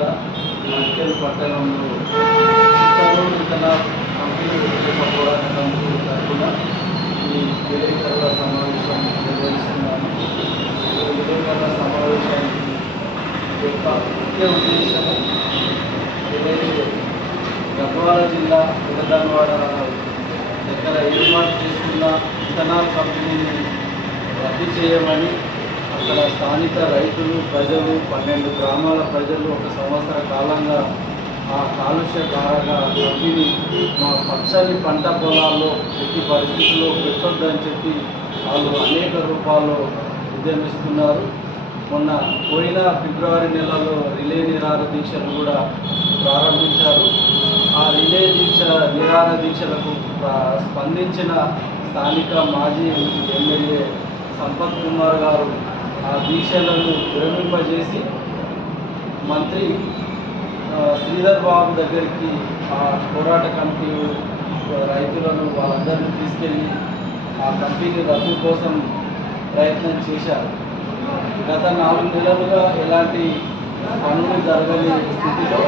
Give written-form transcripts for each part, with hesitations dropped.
జిల్లా మంచిర్యాల పట్టణంలో కంపెనీ పోరాట కమిటీ తరఫున ఈ విలేకరుల సమావేశం నిర్వహిస్తున్నాను. విలేకరుల సమావేశానికి యొక్క ముఖ్య ఉద్దేశము ఏదైతే గద్వాల జిల్లా పెదదన్వాడ దగ్గర ఏర్పాటు చేసుకున్న ఇథనాల్ కంపెనీని రద్దు చేయమని అక్కడ స్థానిక రైతులు ప్రజలు 12 గ్రామాల ప్రజలు ఒక సంవత్సర కాలంగా ఆ కాలుష్య కారక కంపెనీ మా పచ్చని పంట పొలాల్లో ఎట్టి పరిస్థితుల్లో పెట్టొద్దని చెప్పి వాళ్ళు అనేక రూపాల్లో ఉద్యమిస్తున్నారు. మొన్న పోయిన ఫిబ్రవరి నెలలో రిలే నిరాహార దీక్షలు కూడా ప్రారంభించారు. ఆ రిలే నిరాహార దీక్షలకు స్పందించిన స్థానిక మాజీ ఎమ్మెల్యే సంపత్ కుమార్ గారు ఆ దీక్షలను విరమింపజేసి మంత్రి శ్రీధర్ బాబు దగ్గరికి ఆ పోరాట కమిటీ రైతులను వాళ్ళందరినీ తీసుకెళ్ళి ఆ కంపెనీ రద్దు కోసం ప్రయత్నం చేశారు. గత 4 నెలలుగా ఎలాంటి పనులు జరగని స్థితిలో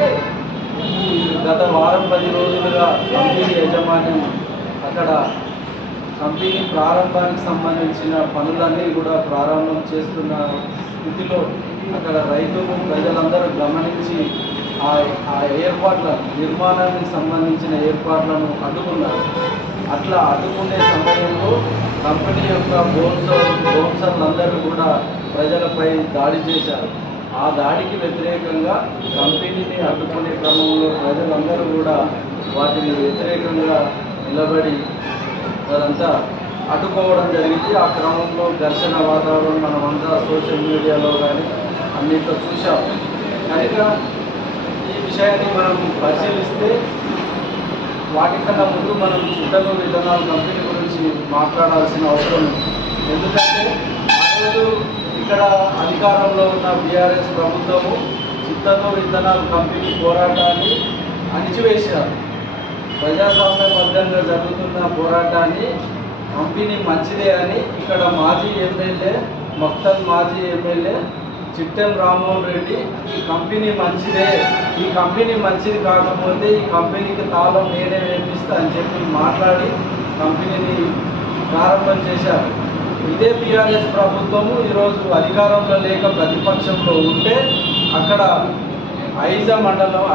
గత వారం 10 రోజులుగా కంపెనీ యాజమాన్యం అక్కడ కంపెనీ ప్రారంభానికి సంబంధించిన పనులన్నీ కూడా ప్రారంభం చేస్తున్న స్థితిలో అక్కడ రైతులు ప్రజలందరూ గమనించి ఆ ఏర్పాట్ల నిర్మాణానికి సంబంధించిన ఏర్పాట్లను అడ్డుకున్నారు. అట్లా అడ్డుకునే సమయంలో కంపెనీ యొక్క బౌన్సర్లందరూ కూడా ప్రజలపై దాడి చేశారు. ఆ దాడికి వ్యతిరేకంగా కంపెనీని అడ్డుకునే క్రమంలో ప్రజలందరూ కూడా వాటిని వ్యతిరేకంగా నిలబడి అదంతా అడ్డుకోవడం జరిగింది. ఆ క్రమంలో ఘర్షణ వాతావరణం మనమంతా సోషల్ మీడియాలో కానీ అన్నింటిలో చూసాం. కనుక ఈ విషయాన్ని మనం పరిశీలిస్తే వాటికన్నా ముందు మనం చిత్తనూరు ఇథనాల్ కంపెనీ గురించి మాట్లాడాల్సిన అవసరం ఉంది. ఎందుకంటే ఆ రోజు ఇక్కడ అధికారంలో ఉన్న బీఆర్ఎస్ ప్రభుత్వము చిత్తనూరు ఇథనాల్ కంపెనీ పోరాటాన్ని అణిచివేశారు. ప్రజాస్వామ్యబద్ధంగా జరుగుతున్న పోరాటాన్ని కంపెనీ మంచిదే అని ఇక్కడ మాజీ ఎమ్మెల్యే మక్తల్ మాజీ ఎమ్మెల్యే చిట్టెం రామ్మోహన్ రెడ్డి ఈ కంపెనీ మంచిదే, ఈ కంపెనీ మంచిది కాకపోతే ఈ కంపెనీకి తాళం నేనే వేపిస్తా అని చెప్పి మాట్లాడి కంపెనీని ప్రారంభం చేశారు. ఇదే బీఆర్ఎస్ ప్రభుత్వము ఈరోజు అధికారంలో లేక ప్రతిపక్షంలో ఉంటే అక్కడ ఐజా మండలం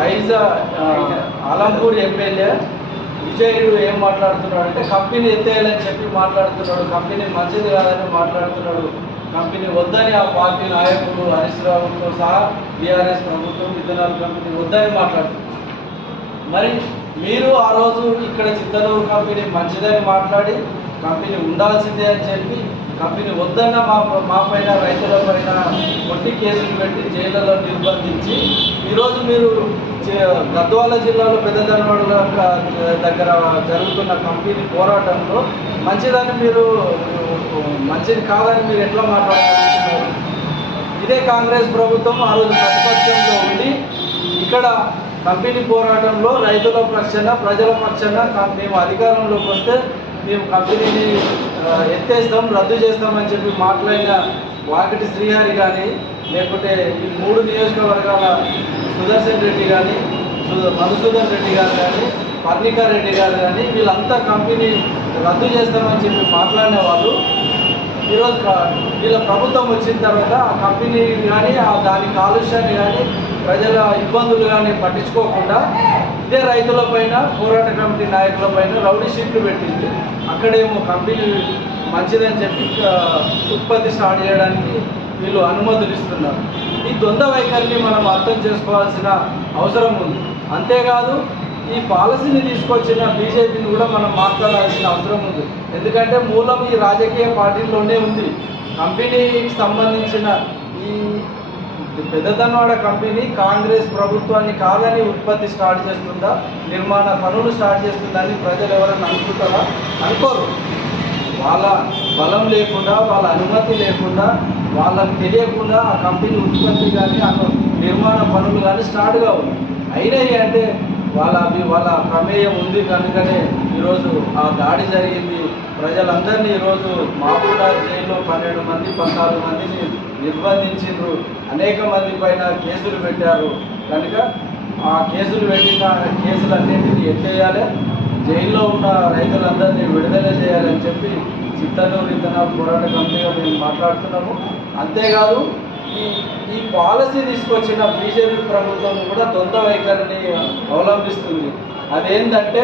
ఆలంపూర్ ఎమ్మెల్యే విజయుడు ఏం మాట్లాడుతున్నాడు అంటే కంపెనీ ఎత్తేయాలని చెప్పి మాట్లాడుతున్నాడు, కంపెనీ మంచిది కాదని మాట్లాడుతున్నాడు, కంపెనీ వద్దని ఆ పార్టీ నాయకులు హరీష్ రావుతో సహా బీఆర్ఎస్ ప్రభుత్వం ఇథనాల్ కంపెనీ వద్దని మాట్లాడుతున్నారు. మరి మీరు ఆ రోజు ఇక్కడ చిత్తనూరు కంపెనీ మంచిదని మాట్లాడి కంపెనీ ఉండాల్సిందే అని చెప్పి కంపెనీ వద్దన్న మా పైన రైతుల పైన కొట్టి కేసులు పెట్టి జైళ్లలో నిర్బంధించి ఈరోజు మీరు గద్వాల జిల్లాలో పెదదన్వాడ దగ్గర జరుగుతున్న కంపెనీ పోరాటంలో మంచిదని మీరు మంచిది కాదని మీరు ఎట్లా మాట్లాడాలనుకుంటున్నారు? ఇదే కాంగ్రెస్ ప్రభుత్వం ఆ రోజు ప్రతిపక్షంలో ఉండి ఇక్కడ కంపెనీ పోరాటంలో రైతుల పక్షాన ప్రజల పక్షాన మేము అధికారంలోకి వస్తే మేము కంపెనీని ఎత్తేస్తాం రద్దు చేస్తామని చెప్పి మాట్లాడిన వాకిటి శ్రీహరి కానీ లేకపోతే ఈ 3 నియోజకవర్గాల సుదర్శన్ రెడ్డి కానీ మధుసూదన్ రెడ్డి గారు కానీ పర్ణికా రెడ్డి గారు కానీ వీళ్ళంతా కంపెనీ రద్దు చేస్తామని చెప్పి మాట్లాడిన వాళ్ళు ఈరోజు వీళ్ళ ప్రభుత్వం వచ్చిన తర్వాత ఆ కంపెనీ కానీ దాని కాలుష్యాన్ని కానీ ప్రజల ఇబ్బందులు కానీ పట్టించుకోకుండా ఇదే రైతులపైన పోరాట కమిటీ నాయకులపైన రౌడీ షీట్లు పెట్టింది. అక్కడేమో కంపెనీ మంచిదని చెప్పి ఉత్పత్తి స్టార్ట్ చేయడానికి వీళ్ళు అనుమతులు ఇస్తున్నారు. ఈ ద్వంద్వ వైఖరిని మనం అర్థం చేసుకోవాల్సిన అవసరం ఉంది. అంతేకాదు ఈ పాలసీని తీసుకొచ్చిన బీజేపీని కూడా మనం మాట్లాడాల్సిన అవసరం ఉంది. ఎందుకంటే మూలం ఈ రాజకీయ పార్టీల్లోనే ఉంది. కంపెనీకి సంబంధించిన ఈ పెదదన్వాడ కంపెనీ కాంగ్రెస్ ప్రభుత్వాన్ని కాదని ఉత్పత్తి స్టార్ట్ చేస్తుందా, నిర్మాణ పనులు స్టార్ట్ చేస్తుందని ప్రజలు ఎవరైనా అనుకుంటారా? అనుకోరు. వాళ్ళ బలం లేకుండా వాళ్ళ అనుమతి లేకుండా వాళ్ళకి తెలియకుండా ఆ కంపెనీ ఉత్పత్తి కానీ నిర్మాణ పనులు కానీ స్టార్ట్ కావు. అయినాయి అంటే వాళ్ళ ప్రమేయం ఉంది కనుకనే ఈరోజు ఆ దాడి జరిగింది. ప్రజలందరినీ ఈరోజు మహబూబ్నగర్ జైల్లో 12 మంది 14 మందిని నిర్బంధించారు. అనేక మంది పైన కేసులు పెట్టారు. కనుక ఆ కేసులు పెట్టిన కేసులన్నింటినీ ఎత్తేయాలి, జైల్లో ఉన్న రైతులందరినీ విడుదల చేయాలని చెప్పి చిత్తనూరు ఇథనాల్ పోరాట కమిటీగా మేము మాట్లాడుతున్నాము. అంతేకాదు ఈ ఈ పాలసీ తీసుకొచ్చిన బీజేపీ ప్రభుత్వం కూడా ద్వంద్వ వైఖరిని అవలంబిస్తుంది. అదేంటంటే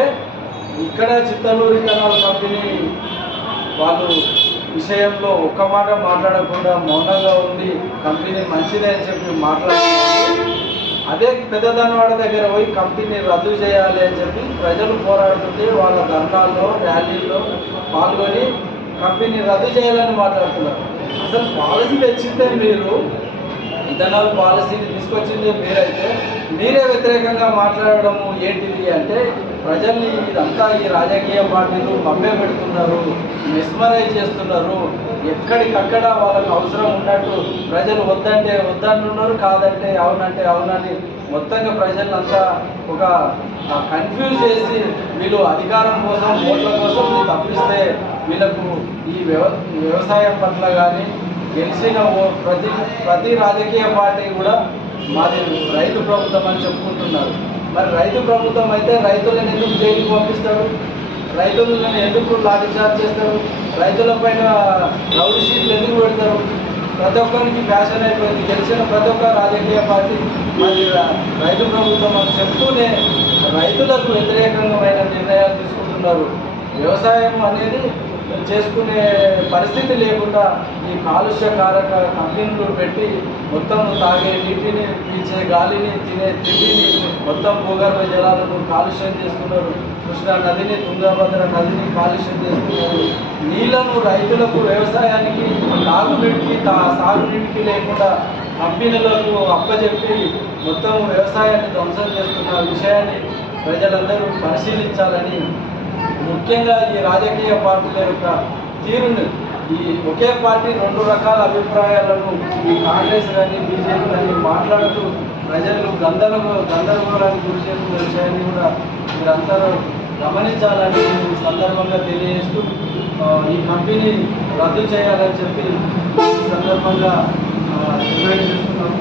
ఇక్కడ చిత్తనూరు ఇథనాల్ కంపెనీ వాళ్ళు విషయంలో ఒక్క మాట మాట్లాడకుండా మౌనంగా ఉండి కంపెనీ మంచిదే అని చెప్పి మాట్లాడుతున్నారు. అదే పెద్దదనవాడ దగ్గర పోయి కంపెనీ రద్దు చేయాలి అని చెప్పి ప్రజలు పోరాడుతుంటే వాళ్ళ ధర్నాల్లో ర్యాలీల్లో పాల్గొని కంపెనీ రద్దు చేయాలని మాట్లాడుతున్నారు. అసలు పాలసీ తెచ్చిందే మీరు, ఇథనాల్ పాలసీని తీసుకొచ్చింది మీరైతే మీరే వ్యతిరేకంగా మాట్లాడడము ఏంటిది అంటే ప్రజల్ని ఇదంతా ఈ రాజకీయ పార్టీలు మభ్య పెడుతున్నారు, మెస్మరైజ్ చేస్తున్నారు. ఎక్కడికక్కడ వాళ్ళకు అవసరం ఉన్నట్టు ప్రజలు వద్దంటే వద్దంటున్నారు, కాదంటే అవునంటే అవునని మొత్తంగా ప్రజలంతా ఒక కన్ఫ్యూజ్ చేసి వీళ్ళు అధికారం కోసం ఓట్ల కోసం తప్పిస్తే వీళ్ళకు ఈ వ్యవసాయం పట్ల కానీ గెలిచిన ప్రతి రాజకీయ పార్టీ కూడా మాది రైతు ప్రభుత్వం అని చెప్పుకుంటున్నారు. మరి రైతు ప్రభుత్వం అయితే రైతులను ఎందుకు జైలుకి పంపిస్తారు, రైతులను ఎందుకు లాఠీ చార్జ్ చేస్తారు, రైతులపైన రౌడీ షీట్లు ఎందుకు పెడతారు? ప్రతి ఒక్కరికి ఫ్యాషన్ అయిపోయింది. గెలిచిన ప్రతి ఒక్క రాజకీయ పార్టీ మరి రైతు ప్రభుత్వం అని చెప్తూనే రైతులకు వ్యతిరేకమైన నిర్ణయాలు తీసుకుంటున్నారు. వ్యవసాయం అనేది చేసుకునే పరిస్థితి లేకుండా ఈ కాలుష్యకారక కంపెనీలు పెట్టి మొత్తం తాగే నీటిని, పీల్చే గాలిని, తినే తిండిని, మొత్తం భూగర్భ జలాలను కాలుష్యం చేస్తున్నారు. కృష్ణా నదిని, తుంగభద్ర నదిని కాలుష్యం చేస్తున్నారు. నీళ్లను రైతులకు, వ్యవసాయానికి, తాగునీటికి, సాగునీటికి లేకుండా కంపెనీలకు అప్పచెప్పి మొత్తం వ్యవసాయాన్ని ధ్వంసం చేస్తున్న విషయాన్ని ప్రజలందరూ పరిశీలించాలని, ముఖ్యంగా ఈ రాజకీయ పార్టీల యొక్క తీరుని, ఈ ఒకే పార్టీ రెండు రకాల అభిప్రాయాలను ఈ కాంగ్రెస్ కానీ బీజేపీ కానీ మాట్లాడుతూ ప్రజలు గందరగోళానికి గురి చేస్తున్న విషయాన్ని కూడా మీరందరూ గమనించాలని ఈ సందర్భంగా తెలియజేస్తూ ఈ కంపెనీ రద్దు చేయాలని చెప్పి ఈ సందర్భంగా డిమాండ్ చేస్తున్నాము.